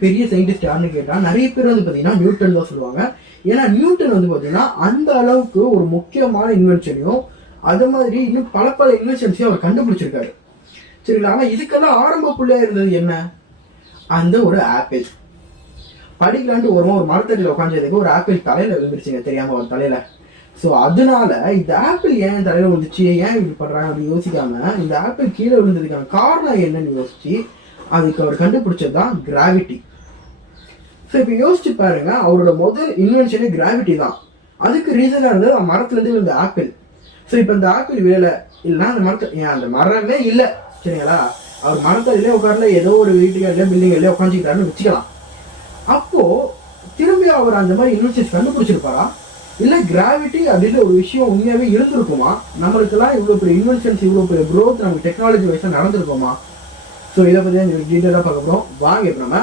பெரிய சயின்டிஸ்ட் யாருன்னு கேட்டா நிறைய பேர் வந்து பாத்தீங்கன்னா நியூட்டன் தான் சொல்லுவாங்க. ஏன்னா நியூட்டன் வந்து பாத்தீங்கன்னா அந்த அளவுக்கு ஒரு முக்கியமான இன்வென்ஷனையும் அது மாதிரி இன்னும் பல பல இன்வென்ஷன்ஸையும் அவர் கண்டுபிடிச்சிருக்காரு. சரிங்களா? ஆனா இதுக்கெல்லாம் ஆரம்ப புள்ளியா இருந்தது என்ன? அந்த ஒரு ஆப்பிள். படிக்கலான்ட்டு ஒரு மரத்தடியில் உட்காந்ததுக்கு ஒரு ஆப்பிள் தலையில விழுந்துருச்சுங்க, தெரியாம ஒரு தலையில. ஸோ அதனால இந்த ஆப்பிள் ஏன் தலையில விழுந்துச்சு, ஏன் இப்படி பண்றாங்க அப்படின்னு யோசிக்காம இந்த ஆப்பிள் கீழே விழுந்ததுக்கான காரணம் என்னன்னு யோசிச்சு அதுக்கு அவர் கண்டுபிடிச்சது தான் கிராவிட்டி. ஸோ இப்போ யோசிச்சு பாருங்க, அவரோட முதல் இன்வென்ஷனே கிராவிட்டி தான். அதுக்கு ரீசனாக இருந்தது மரத்துலேருந்து விழுந்த ஆப்பிள். ஸோ இப்போ இந்த ஆப்பிள் வேலை இல்லைன்னா அந்த அந்த மரமே இல்லை. சரிங்களா? அவர் மரத்தடியிலே உட்காரல, ஏதோ ஒரு வீட்டுக்கு பில்டிங்ல உட்காந்துக்கிட்டாருன்னு வச்சுக்கலாம். அப்போ திரும்பி அவர் அந்த மாதிரி இன்வென்ஷன்ஸ் கண்டுபிடிச்சிருப்பாரா, இல்லை கிராவிட்டி அப்படின்னு ஒரு விஷயம் உண்மையாவே இருந்திருக்குமா? நம்மளுக்கெல்லாம் இவ்வளோ பெரிய இன்வென்ஷன்ஸ், இவ்வளோ பெரிய க்ரோத் நமக்கு டெக்னாலஜி வைஸாக நடந்திருக்குமா? ஸோ இதை பற்றி டீட்டெயிலாக பார்க்க போகிறோம். வாங்க இப்போ நம்ம